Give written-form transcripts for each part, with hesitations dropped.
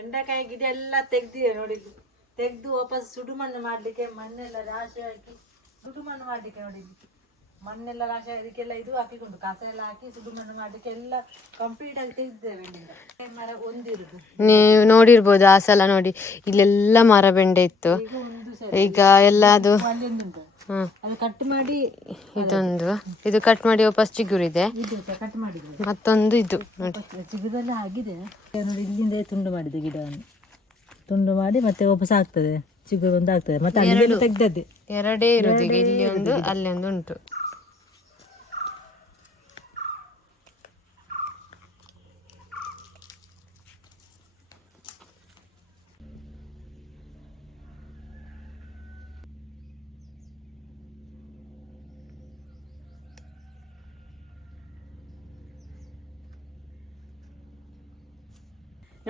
ಬೆಂಡೆಕಾಯಿ ಗಿಡ ಎಲ್ಲ ತೆಗ್ದಿದೆ ನೋಡಿ. ತೆಗ್ದು ವಾಪಸ್ ಸುಡು ಮಣ್ಣು ಮಾಡ್ಲಿಕ್ಕೆ ಮಣ್ಣೆಲ್ಲ ರಾಶಿ ಹಾಕಿ ಸುಡು ಮಣ್ಣು ಮಾಡ್ಲಿಕ್ಕೆ ನೋಡಿ. ಮಣ್ಣೆಲ್ಲ ರಾಶಿ ಅದಕ್ಕೆಲ್ಲ ಇದು ಹಾಕಿಕೊಂಡು ಕಸ ಎಲ್ಲ ಹಾಕಿ ಸುಡು ಮಣ್ಣು ಮಾಡ್ಲಿಕ್ಕೆ ಎಲ್ಲ ಕಂಪ್ಲೀಟ್ ಆಗಿ ತೆಗ್ದಿದ್ದೇವೆ. ಮರ ಒಂದಿರುದು ನೀವು ನೋಡಿರ್ಬೋದು ಆ ಸಲ ನೋಡಿ ಇಲ್ಲೆಲ್ಲ ಮರ ಬೆಂಡೆ ಇತ್ತು. ಈಗ ಎಲ್ಲ ಅದು ಅದು ಕಟ್ ಮಾಡಿ ಇದು ಕಟ್ ಮಾಡಿ ವಾಪಸ್ ಚಿಗುರಿದೆ. ಕಟ್ ಮಾಡಿದ್ವಿ. ಮತ್ತೊಂದು ಇದು ನೋಡಿ ಚಿಗುರೆಲ್ಲ ಆಗಿದೆ ನೋಡಿ. ಇಲ್ಲಿಂದ ತುಂಡು ಮಾಡಿದೆ ಗಿಡವನ್ನು. ತುಂಡು ಮಾಡಿ ಮತ್ತೆ ವಾಪಸ್ ಆಗ್ತದೆ, ಚಿಗುರು ಒಂದು ಆಗ್ತದೆ. ಮತ್ತೆ ಅಲ್ಲಿ ತೆಗ್ದದ್ದೆ ಎರಡೇ ಇರುದು. ಈಗ ಇಲ್ಲಿ ಒಂದು ಅಲ್ಲಿ ಒಂದು ಉಂಟು.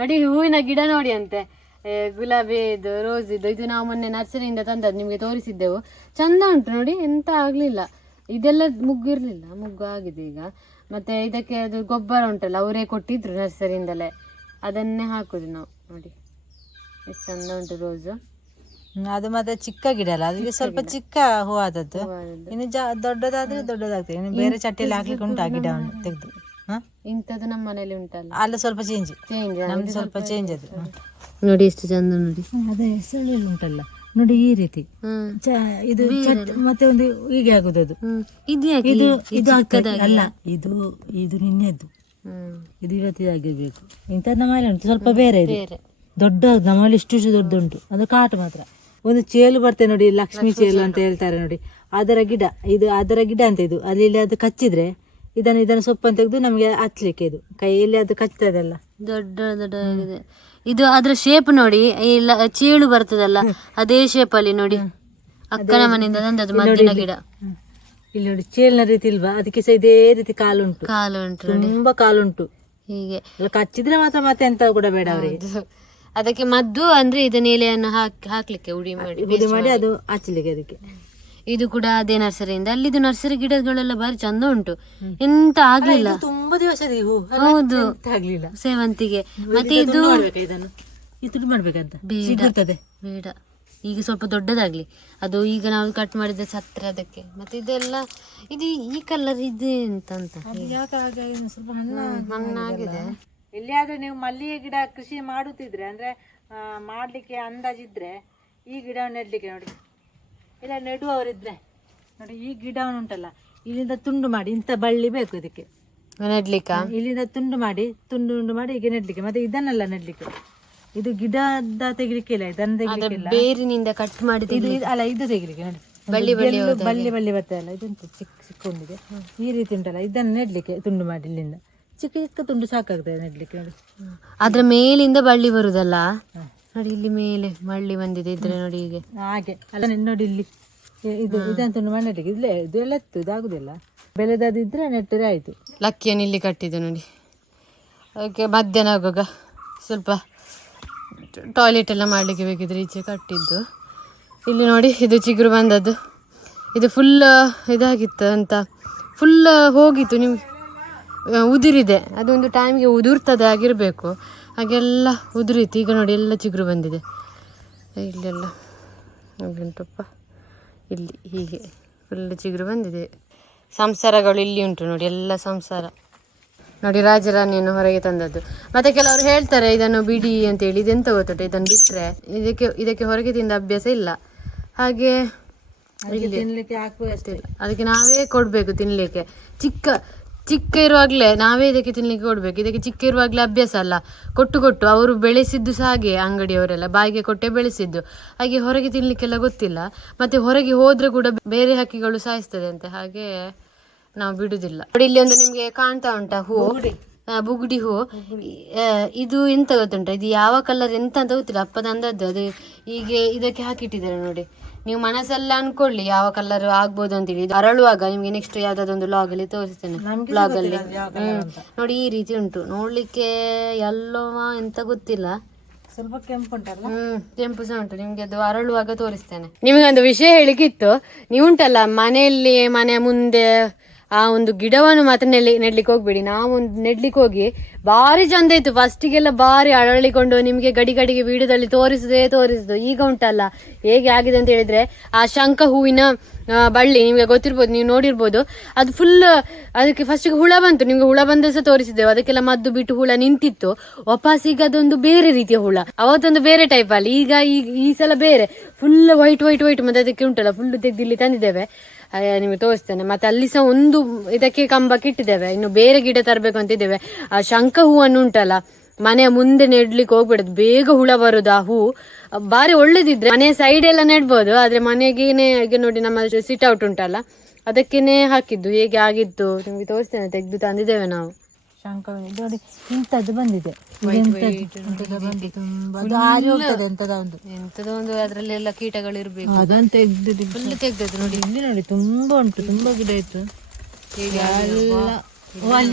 ನೋಡಿ ಹೂವಿನ ಗಿಡ ನೋಡಿ ಅಂತೆ, ಗುಲಾಬಿ ಇದು ರೋಸ್ ಇದು ನಾವು ಮೊನ್ನೆ ನರ್ಸರಿಯಿಂದ ತಂದದ್ದು, ನಿಮ್ಗೆ ತೋರಿಸಿದ್ದೆವು. ಚಂದ ಉಂಟು ನೋಡಿ, ಎಂತ ಆಗ್ಲಿಲ್ಲ. ಇದೆಲ್ಲ ಮುಗ್ಗಿರ್ಲಿಲ್ಲ, ಮುಗ್ಗು ಆಗಿದೆ ಈಗ. ಮತ್ತೆ ಇದಕ್ಕೆ ಅದು ಗೊಬ್ಬರ ಉಂಟಲ್ಲ ಅವರೇ ಕೊಟ್ಟಿದ್ರು ನರ್ಸರಿಯಿಂದಲೇ, ಅದನ್ನೇ ಹಾಕುದು ನಾವು. ನೋಡಿ ಎಷ್ಟು ಚಂದ ಉಂಟು ರೋಸು. ಅದು ಮತ್ತೆ ಚಿಕ್ಕ ಗಿಡ ಅಲ್ಲ, ಅದಕ್ಕೆ ಸ್ವಲ್ಪ ಚಿಕ್ಕ ಹೂ ಆದದ್ದು. ಇನ್ನು ದೊಡ್ಡದಾದ್ರೆ ದೊಡ್ಡದಾಗ್ತದೆ. ಇನ್ನು ಬೇರೆ ಚಟ್ಟಿಯಲ್ಲಿ ಹಾಕ್ಲಿಕ್ಕೆ ಉಂಟು ಆ ಗಿಡವನ್ನು ತೆಗೆದು. ಇಂಥದ್ದು ನಮ್ಮ ಮನೇಲಿ ಉಂಟಲ್ಲ, ಅಲ್ಲ ಸ್ವಲ್ಪ ಚೇಂಜ್ ನಮ್ದು ಸ್ವಲ್ಪ ಚೇಂಜ್ ಅದು. ನೋಡಿ ಎಷ್ಟು ಚಂದ ನೋಡಿ. ಅದೇ ಹೆಸರು ಉಂಟಲ್ಲ ನೋಡಿ ಈ ರೀತಿ. ಇದು ಮತ್ತೆ ಒಂದು ಹೀಗೆ ಆಗುದು. ಅದು ಇದು ಇದು ಆಗ್ತದೆ ಅಲ್ಲ, ಇದು ಇದು ನಿನ್ನೆದ್ದು, ಇದು ಇವತ್ತಿದಾಗಿರ್ಬೇಕು. ಇಂಥದ್ದು ನಮ್ಮಲ್ಲಿ ಉಂಟು ಸ್ವಲ್ಪ ಬೇರೆ ಇದೆ, ದೊಡ್ಡ ನಮ್ಮಲ್ಲಿ ಇಷ್ಟು ದೊಡ್ಡ ಉಂಟು. ಅದು ಕಾಟು ಮಾತ್ರ. ಒಂದು ಚೇಲು ಬರ್ತದೆ ನೋಡಿ, ಲಕ್ಷ್ಮಿ ಚೇಲು ಅಂತ ಹೇಳ್ತಾರೆ ನೋಡಿ, ಅದರ ಗಿಡ ಇದು, ಅದರ ಗಿಡ ಅಂತ ಇದು. ಅಲ್ಲಿ ಅದು ಕಚ್ಚಿದ್ರೆ ಇದನ್ನು ಸೊಪ್ಪನ್ನು ತೆಗೆದು ನಮಗೆ ಹಚ್ಲಿಕ್ಕೆ, ಇದು ಕೈಯಲ್ಲಿ ಅದು ಕಚ್ತದಲ್ಲ, ದೊಡ್ಡ ದೊಡ್ಡದಾಗಿದೆ. ಇದು ಅದ್ರ ಶೇಪ್ ನೋಡಿ, ಇಲ್ಲ ಚೇಳು ಬರ್ತದಲ್ಲ ಅದೇ ಶೇಪ್ ಅಲ್ಲಿ ನೋಡಿ. ಅಕ್ಕನ ಮನೆಯಿಂದ ತಂದದ್ದು ಮದ್ದಿನ ಗಿಡ. ಇಲ್ಲಿ ನೋಡಿ ಚೇಳಿನ ರೀತಿ ಇಲ್ವಾ, ಅದಕ್ಕೆ ಸಹ ಇದೇ ರೀತಿ ಕಾಲುಂಟು, ತುಂಬಾ ಕಾಲುಂಟು. ಹೀಗೆ ಕಚ್ಚಿದ್ರೆ ಮಾತ್ರ ಮತ್ತೆ ಎಂತ ಕೂಡ ಬೇಡ ಅವರಿಗೆ. ಅದಕ್ಕೆ ಮದ್ದು ಅಂದ್ರೆ ಇದನ್ನ ಎಲೆಯನ್ನು ಹಾಕ್ಲಿಕ್ಕೆ ಉಡಿ ಮಾಡಿ ಅದು ಹಚ್ಚಲಿಕ್ಕೆ ಅದಕ್ಕೆ. ಇದು ಕೂಡ ಅದೇ ನರ್ಸರಿಯಿಂದ. ಅಲ್ಲಿದು ನರ್ಸರಿ ಗಿಡಗಳೆಲ್ಲ ಬಾರಿ ಚಂದ ಉಂಟು, ಎಂತ ಆಗ್ಲಿಲ್ಲ. ತುಂಬಾ ದಿವಸ ಹೌದು, ಆಗ್ಲಿಲ್ಲ ಸೇವಂತಿಗೆ. ಮತ್ತೆ ಇದು ಇದು ಮಾಡ್ಬೇಕಂತ ಬೇಡ, ಈಗ ಸ್ವಲ್ಪ ದೊಡ್ಡದಾಗ್ಲಿ. ಅದು ಈಗ ನಾವು ಕಟ್ ಮಾಡಿದ ಸತ್ರ ಅದಕ್ಕೆ. ಮತ್ತೆ ಇದೆಲ್ಲ ಇದು ಈ ಕಲರ್ ಇದೆ ಅಂತ ಸ್ವಲ್ಪ ಹಣ್ಣಾಗಿದೆ. ಎಲ್ಲಿಯಾದ್ರೂ ನೀವು ಮಲ್ಲಿಗೆ ಗಿಡ ಕೃಷಿ ಮಾಡುತ್ತಿದ್ರೆ ಅಂದ್ರೆ ಮಾಡ್ಲಿಕ್ಕೆ ಅಂದಾಜಿದ್ರೆ ಈ ಗಿಡ ನೆಡ್ಲಿಕ್ಕೆ ನೋಡಿ. ಇಲ್ಲ ನೆಡುವವರಿದ್ರೆ ನೋಡಿ, ಈ ಗಿಡವನ್ನು ಉಂಟಲ್ಲ ಇಲ್ಲಿಂದ ತುಂಡು ಮಾಡಿ, ಇಂಥ ಬಳ್ಳಿ ಬೇಕು ಇದಕ್ಕೆ ನೆಡ್ಲಿಕ್ಕ. ಇಲ್ಲಿಂದ ತುಂಡು ಮಾಡಿ ಮಾಡಿ ಈಗ ನೆಡ್ಲಿಕ್ಕೆ. ಮತ್ತೆ ಇದನ್ನೆಲ್ಲ ನೆಡ್ಲಿಕ್ಕೆ, ಇದು ಗಿಡದ ತೆಗಿಲಿಕ್ಕೆ ಇಲ್ಲ, ಇದನ್ನ ತೆಗಿಲಿಕ್ಕೆ ಇಲ್ಲ, ಬೇರಿನಿಂದ ಕಟ್ ಮಾಡಿ ಅಲ್ಲ ಇದು ತೆಗಿಲಿಕ್ಕೆ ನೋಡಿ. ಬಳ್ಳಿ ಬರ್ತದೆ ಅಲ್ಲ, ಇದುಂಟು ಚಿಕ್ಕ ಒಂದಿದೆ ಈ ರೀತಿ ಉಂಟಲ್ಲ, ಇದನ್ನು ನೆಡ್ಲಿಕ್ಕೆ ತುಂಡು ಮಾಡಿ. ಇಲ್ಲಿಂದ ಚಿಕ್ಕ ಚಿಕ್ಕ ತುಂಡು ಸಾಕಾಗ್ತದೆ ನೆಡ್ಲಿಕ್ಕೆ ನೋಡಿ. ಅದ್ರ ಮೇಲಿಂದ ಬಳ್ಳಿ ಬರುದಲ್ಲ ನೋಡಿ, ಇಲ್ಲಿ ಮೇಲೆ ಬಳ್ಳಿ ಬಂದಿದೆ ಇದ್ರೆ ನೋಡಿ ಹೀಗೆ ಹಾಗೆ ಅಲ್ಲ ನೋಡಿ. ಇಲ್ಲಿ ಇದು ಇದಂತ ಮಾಡಿ ನೆಡ್ಲಿಕ್ಕೆ ಇಲ್ಲೇ ಇದು ಎಲ್ಲ ಎತ್ತು ಇದಾಗುದಿಲ್ಲ, ಬೆಳೆದಿದ್ರೆ ನೆಟ್ಟರೆ ಆಯ್ತು. ಲಕ್ಕಿಯನ್ನು ಇಲ್ಲಿ ಕಟ್ಟಿದ್ದು ನೋಡಿ. ಅದಕ್ಕೆ ಮಧ್ಯಾಹ್ನ ಆಗುವಾಗ ಸ್ವಲ್ಪ ಟಾಯ್ಲೆಟ್ ಎಲ್ಲ ಮಾಡಲಿಕ್ಕೆ ಬೇಕಿದ್ರೆ ಈಚೆ ಕಟ್ಟಿದ್ದು. ಇಲ್ಲಿ ನೋಡಿ ಇದು ಚಿಗುರು ಬಂದದ್ದು. ಇದು ಫುಲ್ ಇದಾಗಿತ್ತು ಅಂತ, ಫುಲ್ ಹೋಗಿತ್ತು, ನಿಮ್ಗೆ ಉದುರಿದೆ. ಅದೊಂದು ಟೈಮ್ಗೆ ಉದುರ್ತದೆ ಆಗಿರಬೇಕು, ಹಾಗೆಲ್ಲ ಉದುರಿತ್ತು. ಈಗ ನೋಡಿ ಎಲ್ಲ ಚಿಗುರು ಬಂದಿದೆ. ಇಲ್ಲೆಲ್ಲ ಉಂಟಪ್ಪ, ಇಲ್ಲಿ ಹೀಗೆ ಫುಲ್ ಚಿಗುರು ಬಂದಿದೆ. ಸಂಸಾರಗಳು ಇಲ್ಲಿ ಉಂಟು ನೋಡಿ, ಎಲ್ಲ ಸಂಸಾರ ನೋಡಿ. ರಾಜರಾಣಿಯನ್ನು ಹೊರಗೆ ತಂದದ್ದು. ಮತ್ತೆ ಕೆಲವರು ಹೇಳ್ತಾರೆ ಇದನ್ನು ಬಿಡಿ ಅಂತೇಳಿ. ಇದೆಂತ ಗೊತ್ತುಂಟು, ಇದನ್ನು ಬಿಟ್ಟರೆ ಇದಕ್ಕೆ ಹೊರಗೆ ತಿಂದ ಅಭ್ಯಾಸ ಇಲ್ಲ, ಹಾಗೆ ಅದಕ್ಕೆ ನಾವೇ ಕೊಡಬೇಕು ತಿನ್ನಲಿಕ್ಕೆ. ಚಿಕ್ಕ ಇರುವಾಗಲೇ ನಾವೇ ಇದಕ್ಕೆ ತಿನ್ನಲಿಕ್ಕೆ ಕೊಡಬೇಕು. ಇದಕ್ಕೆ ಚಿಕ್ಕ ಇರುವಾಗಲೇ ಅಭ್ಯಾಸ ಅಲ್ಲ, ಕೊಟ್ಟು ಅವರು ಬೆಳೆಸಿದ್ದು ಸಹ ಹಾಗೆ, ಅಂಗಡಿಯವರೆಲ್ಲ ಬಾಯಿಗೆ ಕೊಟ್ಟೆ ಬೆಳೆಸಿದ್ದು. ಹಾಗೆ ಹೊರಗೆ ತಿನ್ನಲಿಕ್ಕೆಲ್ಲ ಗೊತ್ತಿಲ್ಲ. ಮತ್ತು ಹೊರಗೆ ಹೋದರೆ ಕೂಡ ಬೇರೆ ಹಕ್ಕಿಗಳು ಸಾಯಿಸ್ತದೆ ಅಂತೆ, ಹಾಗೆ ನಾವು ಬಿಡುದಿಲ್ಲ. ನೋಡಿ ಇಲ್ಲಿ ಒಂದು ನಿಮಗೆ ಕಾಣ್ತಾ ಉಂಟಾ ಹೂ, ಬುಗುಡಿ ಹೂ. ಇದು ಎಂತ ಗೊತ್ತುಂಟ, ಇದು ಯಾವ ಕಲರ್ ಎಂತ ಅಂತ ಗೊತ್ತಿಲ್ಲ, ಅಪ್ಪದ ಅಂದದ್ದು. ಅದು ಹೀಗೆ ಇದಕ್ಕೆ ಹಾಕಿಟ್ಟಿದ್ದಾರೆ ನೋಡಿ. ನೀವು ಮನಸ್ಸೆಲ್ಲ ಅನ್ಕೊಳ್ಳಿ ಯಾವ ಕಲರ್ ಆಗ್ಬೋದು ಅಂತೇಳಿ. ಇದು ಅರಳುವಾಗ ನಿಮ್ಗೆ ನೆಕ್ಸ್ಟ್ ಯಾವ್ದಾದೊಂದು ಲಾಗ್ ಅಲ್ಲಿ ತೋರಿಸ್ತೇನೆ. ಲಾಗ್ ಅಲ್ಲಿ ನೋಡಿ ಈ ರೀತಿ ಉಂಟು ನೋಡ್ಲಿಕ್ಕೆ. ಎಲ್ಲೋವಾ ಎಂತ ಗೊತ್ತಿಲ್ಲ, ಸ್ವಲ್ಪ ಕೆಂಪು ಉಂಟಲ್ಲ. ಕೆಂಪು ಸಹ ಉಂಟು. ನಿಮ್ಗೆ ಅದು ಅರಳುವಾಗ ತೋರಿಸ್ತೇನೆ. ನಿಮ್ಗೆ ಒಂದು ವಿಷಯ ಹೇಳಿಕ್ಕಿತ್ತು. ನೀವು ಉಂಟಲ್ಲ ಮನೆಯಲ್ಲಿ ಮನೆ ಮುಂದೆ ಆ ಒಂದು ಗಿಡವನ್ನು ಮಾತ್ರ ನೆಡ್ಲಿಕ್ಕೆ ಹೋಗ್ಬೇಡಿ. ನಾವೊಂದು ನೆಡ್ಲಿಕ್ಕೆ ಹೋಗಿ ಭಾರಿ ಚಂದ ಇತ್ತು. ಫಸ್ಟಿಗೆಲ್ಲ ಭಾರಿ ಅರಳಿಕೊಂಡು ನಿಮ್ಗೆ ಗಡಿಗೆ ವಿಡಿಯೋದಲ್ಲಿ ತೋರಿಸುದು. ಈಗ ಉಂಟಲ್ಲ ಹೇಗೆ ಆಗಿದೆ ಅಂತ ಹೇಳಿದ್ರೆ, ಆ ಶಂಖ ಹೂವಿನ ಬಳ್ಳಿ ನಿಮ್ಗೆ ಗೊತ್ತಿರ್ಬೋದು, ನೀವು ನೋಡಿರ್ಬೋದು. ಅದು ಫುಲ್ ಅದಕ್ಕೆ ಫಸ್ಟಿಗೆ ಹುಳ ಬಂತು. ನಿಮ್ಗೆ ಹುಳ ಬಂದ ಸಹ ತೋರಿಸಿದ್ದೇವೆ. ಅದಕ್ಕೆಲ್ಲ ಮದ್ದು ಬಿಟ್ಟು ಹುಳ ನಿಂತಿತ್ತು. ವಾಪಸ್ ಈಗ ಅದೊಂದು ಬೇರೆ ರೀತಿಯ ಹುಳ, ಅವತ್ತೊಂದು ಬೇರೆ ಟೈಪ್ ಅಲ್ಲಿ, ಈಗ ಈ ಸಲ ಬೇರೆ ಫುಲ್ ವೈಟ್ ಮತ್ತೆ ಅದಕ್ಕೆ ಉಂಟಲ್ಲ ಫುಲ್ ತೆಗ್ದು ಇಲ್ಲಿ ತಂದಿದ್ದೇವೆ, ನಿಮಗೆ ತೋರಿಸ್ತೇನೆ. ಮತ್ತೆ ಅಲ್ಲಿ ಸಹ ಒಂದು ಇದಕ್ಕೆ ಕಂಬಕ್ಕೆ ಇಟ್ಟಿದ್ದೇವೆ. ಇನ್ನು ಬೇರೆ ಗಿಡ ತರಬೇಕು ಅಂತಿದ್ದೇವೆ. ಆ ಶಂಖ ಹೂವನ್ನು ಉಂಟಲ್ಲ ಮನೆಯ ಮುಂದೆ ನೆಡ್ಲಿಕ್ಕೆ ಹೋಗ್ಬಿಡುದು, ಬೇಗ ಹುಳ ಬರುದು. ಆ ಹೂ ಬಾರಿ ಒಳ್ಳೇದಿದ್ರೆ ಮನೆಯ ಸೈಡ್ ಎಲ್ಲ ನೆಡ್ಬೋದು, ಆದ್ರೆ ಮನೆಗೇನೆ ಈಗ ನೋಡಿ ನಮ್ಮ ಸಿಟ್ ಔಟ್ ಉಂಟಲ್ಲ ಅದಕ್ಕೇನೆ ಹಾಕಿದ್ದು. ಹೇಗೆ ಆಗಿತ್ತು ನಿಮ್ಗೆ ತೋರಿಸ್ತೇನೆ, ತೆಗ್ದು ತಂದಿದ್ದೇವೆ ನಾವು. ಶಂಖ ನೋಡಿ ಇಂಥದ್ದು ಬಂದಿದೆ, ಎಂತದೋ ಒಂದು ಅದ್ರಲ್ಲೆಲ್ಲ ಕೀಟಗಳು ಇರ್ಬೇಕು. ಅದನ್ನು ತೆಗ್ದು ಫುಲ್ ತೆಗ್ದದ್ದು ನೋಡಿ. ಇಲ್ಲಿ ನೋಡಿ ತುಂಬಾ ಉಂಟು, ತುಂಬಾ ಗಿಡ ಇತ್ತು.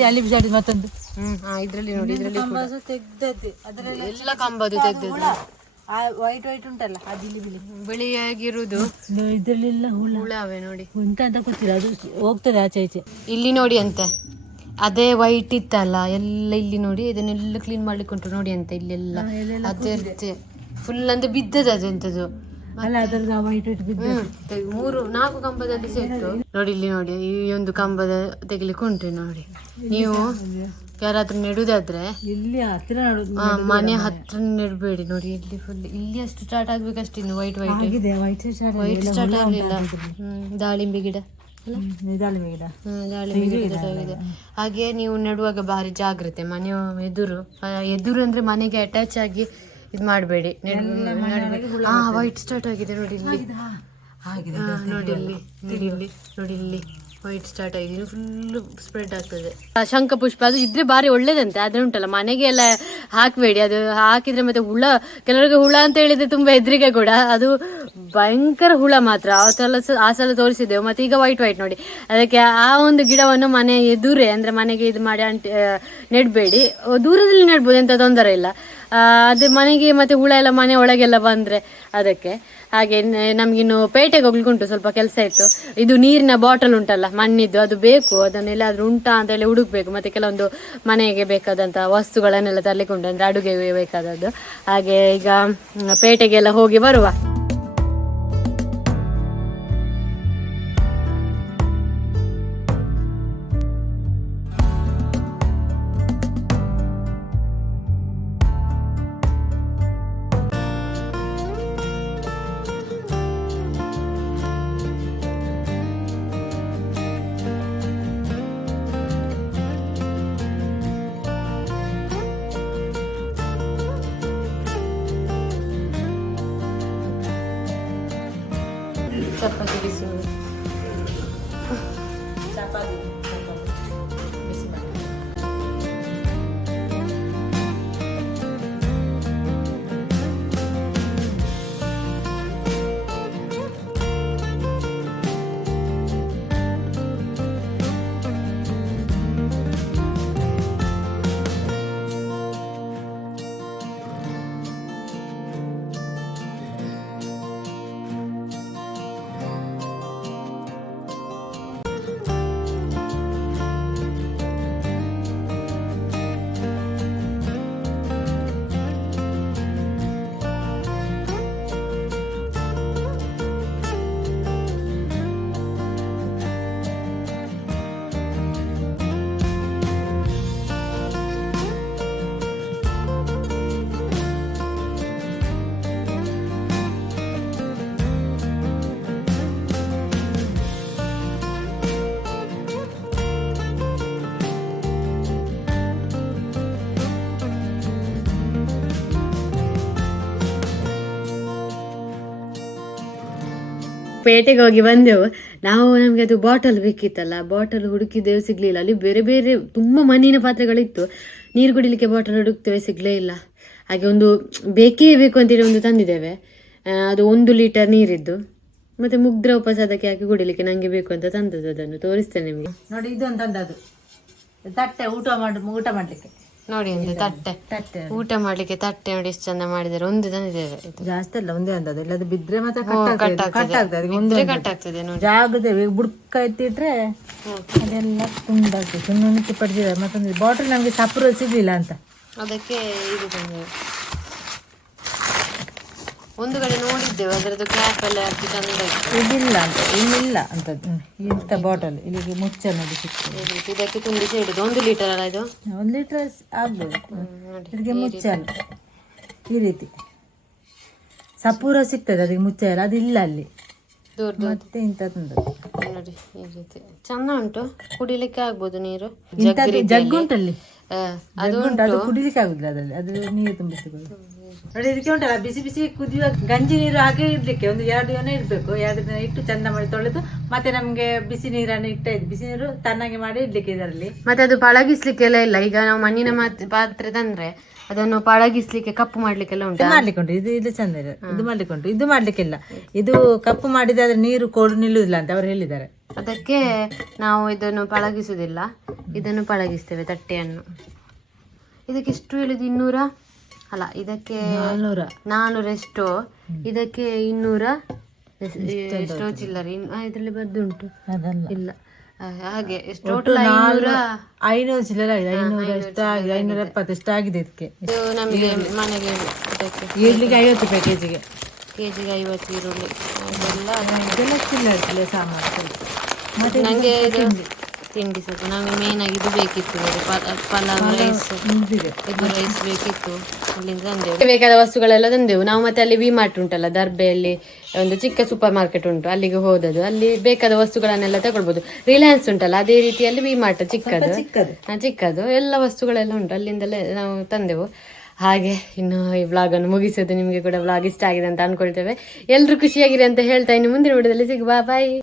ಅಲ್ಲಿ ಬಿಸಾಡಿದ್ ಮತ್ತೊಂದು ಇದ್ರಲ್ಲಿ ನೋಡಿ, ಇದ್ರಲ್ಲಿ ತೆಗ್ದದ್ದು ಅದರಲ್ಲಿ ಎಲ್ಲ ಕಂಬದು ತೆಗ್ದದ್ದು. ವೈಟ್ ಉಂಟಲ್ಲ ಅದು ಇಲ್ಲಿ ಬಿಳಿಯಾಗಿರುವುದು ಇದ್ರಲ್ಲೆಲ್ಲ ಹುಳವೇ ನೋಡಿ. ಎಂತ ಅಂತ ಗೊತ್ತಿಲ್ಲ, ಅದು ಹೋಗ್ತದೆ ಆಚೆ ಈಚೆ. ಇಲ್ಲಿ ನೋಡಿ ಅಂತೆ ಅದೇ ವೈಟ್ ಇತ್ತಲ್ಲ ಎಲ್ಲ, ಇಲ್ಲಿ ನೋಡಿ ಇದನ್ನೆಲ್ಲ ಕ್ಲೀನ್ ಮಾಡ್ಲಿಕ್ಕೆ ಉಂಟು ನೋಡಿ ಅಂತ. ಇಲ್ಲೆಲ್ಲ ಅದೇ ಫುಲ್ ಅಂತ ಬಿದ್ದದ ಅದೆಂತದ್ದು ಅಲ್ಲ, ಅದ್ರದ್ದು ವೈಟ್ ಬಿದ್ದು 3-4 ಕಂಬದಲ್ಲಿ ಸೇರ್ತು ನೋಡಿ. ಇಲ್ಲಿ ನೋಡಿ ಈ ಒಂದು ಕಂಬದ ತೆಗಿಲಿಕ್ಕೆ ಉಂಟು ನೋಡಿ. ನೀವು ಯಾರಾದ್ರೂ ನೆಡುದಾದ್ರೆ ಇಲ್ಲಿ ಹತ್ತಿರ ಮನೆ ಹತ್ರ ನೆಡಬೇಡಿ ನೋಡಿ. ಇಲ್ಲಿ ಫುಲ್ ಇಲ್ಲಿ ಅಷ್ಟು ಸ್ಟಾರ್ಟ್ ಆಗ್ಬೇಕಷ್ಟು. ಇನ್ನು ವೈಟ್ ಸ್ಟಾರ್ಟ್ ಆಗಲಿಲ್ಲ. ದಾಳಿಂಬೆ ಗಿಡ ದಾಳಿಂಬೆ ಗಿಡ ಹಾಗೆ ನೀವು ನೆಡುವಾಗ ಭಾರಿ ಜಾಗ್ರತೆ. ಮನೆಯ ಎದುರು ಅಂದ್ರೆ ಮನೆಗೆ ಅಟ್ಯಾಚ್ ಆಗಿ ಇದು ಮಾಡಬೇಡಿ. ವೈಟ್ ಸ್ಟಾರ್ಟ್ ಆಗಿದೆ ನೋಡಿ ಇಲ್ಲಿ, ನೋಡಿ ಇಲ್ಲಿ ವೈಟ್ ಸ್ಟಾರ್ಟ್ ಆಗಿದೆ, ಫುಲ್ ಸ್ಪ್ರೆಡ್ ಆಗ್ತದೆ. ಶಂಖ ಪುಷ್ಪ ಅದು ಇದ್ರೆ ಬಾರಿ ಒಳ್ಳೇದಂತೆ. ಆದ್ರೆ ಉಂಟಲ್ಲ ಮನೆಗೆ ಎಲ್ಲ ಹಾಕಬೇಡಿ. ಅದು ಹಾಕಿದ್ರೆ ಮತ್ತೆ ಹುಳ, ಕೆಲವರಿಗೆ ಹುಳ ಅಂತ ಹೇಳಿದ್ರೆ ತುಂಬಾ ಹೆದರಿಕೆ ಕೂಡ. ಅದು ಭಯಂಕರ ಹುಳ ಮಾತ್ರ. ಆ ಸಲ ತೋರಿಸಿದ್ದೆವು. ಮತ್ತೆ ಈಗ ವೈಟ್ ನೋಡಿ. ಅದಕ್ಕೆ ಆ ಒಂದು ಗಿಡವನ್ನು ಮನೆ ಎದುರೇ ಅಂದ್ರೆ ಮನೆಗೆ ಇದು ಮಾಡಿ ನೆಡ್ಬೇಡಿ. ದೂರದಲ್ಲಿ ನೆಡ್ಬೋದು, ಎಂತ ತೊಂದರೆ ಇಲ್ಲ. ಅದೇ ಮನೆಗೆ ಮತ್ತೆ ಹುಳ ಎಲ್ಲ ಮನೆ ಒಳಗೆಲ್ಲ ಬಂದ್ರೆ ಅದಕ್ಕೆ. ಹಾಗೆ ನಮ್ಗಿನ್ನು ಪೇಟೆಗೆ ಹೋಗ್ಲಿಕ್ಕೆ ಉಂಟು, ಸ್ವಲ್ಪ ಕೆಲಸ ಇತ್ತು. ಇದು ನೀರಿನ ಬಾಟಲ್ ಉಂಟಲ್ಲ ಮಣ್ಣಿದ್ದು, ಅದು ಬೇಕು. ಅದನ್ನೆಲ್ಲಾದ್ರೂ ಉಂಟಾ ಅಂತ ಹೇಳಿ ಹುಡುಕ್ಬೇಕು. ಮತ್ತೆ ಕೆಲವೊಂದು ಮನೆಗೆ ಬೇಕಾದಂತ ವಸ್ತುಗಳನ್ನೆಲ್ಲ ತರ್ಲಿಕ್ಕೆ ಉಂಟು, ಅಂದ್ರೆ ಅಡುಗೆಗೆ ಬೇಕಾದದ್ದು. ಹಾಗೆ ಈಗ ಪೇಟೆಗೆಲ್ಲ ಹೋಗಿ ಬರುವ. ಚಪಾತಿ ಬಿಸಿ ಪೇಟೆಗೆ ಹೋಗಿ ಬಂದೆವು ನಾವು. ನಮಗೆ ಅದು ಬಾಟಲ್ ಬೇಕಿತ್ತಲ್ಲ, ಬಾಟಲ್ ಹುಡುಕಿದ್ದೇವೆ, ಸಿಗ್ಲಿಲ್ಲ. ಅಲ್ಲಿ ಬೇರೆ ಬೇರೆ ತುಂಬಾ ಮಣ್ಣಿನ ಪಾತ್ರೆಗಳಿತ್ತು. ನೀರು ಕುಡಿಲಿಕ್ಕೆ ಬಾಟಲ್ ಹುಡುಕ್ತೇವೆ, ಸಿಗ್ಲೇ ಇಲ್ಲ. ಹಾಗೆ ಒಂದು ಬೇಕೇ ಬೇಕು ಅಂತೇಳಿ ಒಂದು ತಂದಿದ್ದೇವೆ. ಅದು 1 ಲೀಟರ್ ನೀರಿದ್ದು. ಮತ್ತೆ ಮುಗ್ದ್ರ ಉಪವಾಸ ಅದಕ್ಕೆ ಹಾಕಿ ಕುಡಿಲಿಕ್ಕೆ ನಂಗೆ ಬೇಕು ಅಂತ ತಂದದ್ದು. ಅದನ್ನು ತೋರಿಸ್ತೇನೆ ನಿಮಗೆ ನೋಡಿ. ಇದು ಒಂದು ತಂದದ್ದು ತಟ್ಟೆ ಊಟ ಮಾಡ್ಲಿಕ್ಕೆ. ನೋಡಿ ಒಂದು ತಟ್ಟೆ ತಟ್ಟೆ ಊಟ ಮಾಡ್ಲಿಕ್ಕೆ ತಟ್ಟೆ ನೋಡಿ ಎಷ್ಟು ಚಂದ ಮಾಡಿದ್ದಾರೆ. ಒಂದು ತಂದಿದ್ದೇವೆ ಇದು. ಜಾಸ್ತಿ ಅಲ್ಲ, ಒಂದೇ ಅಂದದ್ದು. ಇಲ್ಲದು ಬಿದ್ರೆ ಮತ್ತೆ ಕಟ್ ಆಗ್ತದೆ ಕಟ್ ಆಗ್ತದೆ ನೋಡಿ. ಜಾಗದೇವೆ ಬುಡ್ಕ ಎತ್ತಿಟ್ರೆ ಅದೆಲ್ಲ ತುಂಡಾಗ್ತದೆ. ಸುಣ್ಣಿ ಪಡಿಸಿದ್ದಾರೆ. ಮತ್ತೊಂದು ಬಾಟಲ್ ನಮ್ಗೆ ಸಪುರ ಸಿಗ್ಲಿಲ್ಲ ಅಂತ ಅದಕ್ಕೆ ಇದು ತಂದೇವೆ. ಒಂದು ಕಡೆ ನೋಡಿದ್ದೆವು ಅದರದ್ದು ಕ್ಯಾಪ್ ಎಲ್ಲ ಹಾಕಿ ಚಂದ ಇದಿಲ್ಲ ಅಂತ, ಇನ್ನಿಲ್ಲ ಅಂತದ್ದು. ಇಂಥ ಬಾಟಲ್ ಇಲ್ಲಿಗೆ ಮುಚ್ಚ ನೋಡಿ ಸಿಗ್ತದೆ. ಇದಕ್ಕೆ ತುಂಬಿಸಿ ಇಡುದು. 1 ಲೀಟರ್ ಅಲ್ಲ ಇದು? 1 ಲೀಟರ್ ಆಗ್ಬೋದು. ಇದಕ್ಕೆ ಮುಚ್ಚಲ್ಲ ಈ ರೀತಿ ಸಪೂರ ಸಿಗ್ತದೆ. ಅದಕ್ಕೆ ಮುಚ್ಚ ಇಲ್ಲ, ಅದಿಲ್ಲ ಅಲ್ಲಿ. ಮತ್ತೆ ಇಂಥದ್ದು ನೋಡಿ ಈ ರೀತಿ ಚಂದ ಉಂಟು. ಕುಡಿಲಿಕ್ಕೆ ಆಗ್ಬೋದು ನೀರು. ಜಗ್ಗುಂಟಲ್ಲಿ ಅದು ಕುಡಿಲಿಕ್ಕೆ ಆಗುದಿಲ್ಲ ಅದರಲ್ಲಿ. ಅದು ನೀರು ತುಂಬಿಸಿಕೊಳ್ಳಿ ನೋಡಿ. ಇದಕ್ಕೆ ಉಂಟಲ್ಲ ಬಿಸಿ ಬಿಸಿ ಕುದಿಯುವ ಗಂಜಿ ನೀರು ಹಾಗೆ ಇಡ್ಲಿಕ್ಕೆ ಒಂದು 2 ದಿನ ಇಡ್ಬೇಕು. 2 ದಿನ ಇಟ್ಟು ಚಂದ ಮಾಡಿ ತೊಳೆದು ಮತ್ತೆ ನಮ್ಗೆ ಬಿಸಿ ನೀರನ್ನು ಬಿಸಿ ನೀರು ತಣ್ಣಗೆ ಮಾಡಿ ಇಡ್ಲಿಕ್ಕೆ ಇದರಲ್ಲಿ. ಮತ್ತೆ ಅದು ಪಳಗಿಸ್ಲಿಕ್ಕೆಲ್ಲ ಇಲ್ಲ. ಈಗ ನಾವು ಮಣ್ಣಿನ ಪಾತ್ರೆ ತಂದ್ರೆ ಅದನ್ನು ಪಳಗಿಸ್ಲಿಕ್ಕೆ ಕಪ್ಪು ಮಾಡ್ಲಿಕ್ಕೆಲ್ಲ ಉಂಟು. ಮಾಡ್ಲಿಕ್ಕೆ ಉಂಟು. ಇದು ಚಂದ ಇದೆ. ಇದು ಮಾಡ್ಲಿಕ್ಕೆ ಉಂಟು. ಇದು ಮಾಡ್ಲಿಕ್ಕಿಲ್ಲ. ಇದು ಕಪ್ಪು ಮಾಡಿದ್ರೆ ನೀರು ಕೋಡು ನಿಲ್ಲುವುದಿಲ್ಲ ಅಂತ ಅವರು ಹೇಳಿದ್ದಾರೆ. ಅದಕ್ಕೆ ನಾವು ಇದನ್ನು ಪಳಗಿಸುವುದಿಲ್ಲ, ಇದನ್ನು ಪಳಗಿಸ್ತೇವೆ ತಟ್ಟೆಯನ್ನು. ಇದಕ್ಕೆ ಎಷ್ಟು ಹೇಳಿದ್ದು? 200 ಅಲ್ಲ, ಇದಕ್ಕೆ 400 ಎಷ್ಟೋ, ಇದಕ್ಕೆ 200 ಎಷ್ಟೋ ಚಿಲ್ಲರೆ. ಇದರಲ್ಲಿ ಬರ್ದುಂಟು ಇಲ್ಲ ಹಾಗೆ. ಎಷ್ಟು ಟೋಟಲ್ 500 ಚಿಲ್ಲರೆ ಆಗಿದೆ. 500 ಎಷ್ಟು ಆಗಿದೆ? 570 ಎಷ್ಟು ಆಗಿದೆ. ಇದಕ್ಕೆ ನಮಗೆ ಮನೆಗೆ ಈರುಳ್ಳಿಗೆ 50 ರೂಪಾಯಿ ಕೆಜಿಗೆ. 50 ಈರುಳ್ಳಿ ಇದೆಲ್ಲ ಚಿಲ್ಲರೆ ಸಾಮಾನು. ಮತ್ತೆ ನನಗೆ ತಿಂಡಿ ಸ್ವಲ್ಪ ನಮಗೆ ಮೇನ್ ಆಗಿ ಇದು ಬೇಕಿತ್ತು. ಪಲಾವ್ ರೈಸ್, ಇದು ರೈಸ್ ಬೇಕಿತ್ತು. ಅಲ್ಲಿಂದ ತಂದೆವು ಬೇಕಾದ ವಸ್ತುಗಳೆಲ್ಲ ತಂದೆವು ನಾವು. ಮತ್ತೆ ಅಲ್ಲಿ ವಿ ಮಾರ್ಟ್ ಉಂಟಲ್ಲ ದರ್ಬೆಯಲ್ಲಿ, ಒಂದು ಚಿಕ್ಕ ಸೂಪರ್ ಮಾರ್ಕೆಟ್ ಉಂಟು, ಅಲ್ಲಿಗೆ ಹೋದದ್ದು. ಅಲ್ಲಿ ಬೇಕಾದ ವಸ್ತುಗಳನ್ನೆಲ್ಲ ತಗೊಳ್ಬಹುದು. ರಿಲಯನ್ಸ್ ಉಂಟಲ್ಲ ಅದೇ ರೀತಿಯಲ್ಲಿ ವಿ ಮಾರ್ಟ್ ಚಿಕ್ಕದು ಎಲ್ಲ ವಸ್ತುಗಳೆಲ್ಲ ಉಂಟು. ಅಲ್ಲಿಂದಲೇ ನಾವು ತಂದೆವು. ಹಾಗೆ ಇನ್ನು ಈ ವ್ಲಾಗನ್ನು ಮುಗಿಸೋದು. ನಿಮಗೆ ಕೂಡ ವ್ಲಾಗ್ ಇಷ್ಟ ಆಗಿದೆ ಅಂತ ಅನ್ಕೊಳ್ತೇವೆ. ಎಲ್ಲರೂ ಖುಷಿಯಾಗಿದೆ ಅಂತ ಹೇಳ್ತಾ ಇನ್ನು ಮುಂದಿನ ವಿಡಿಯೋದಲ್ಲಿ ಸಿಗುವ. ಬಾಯ್.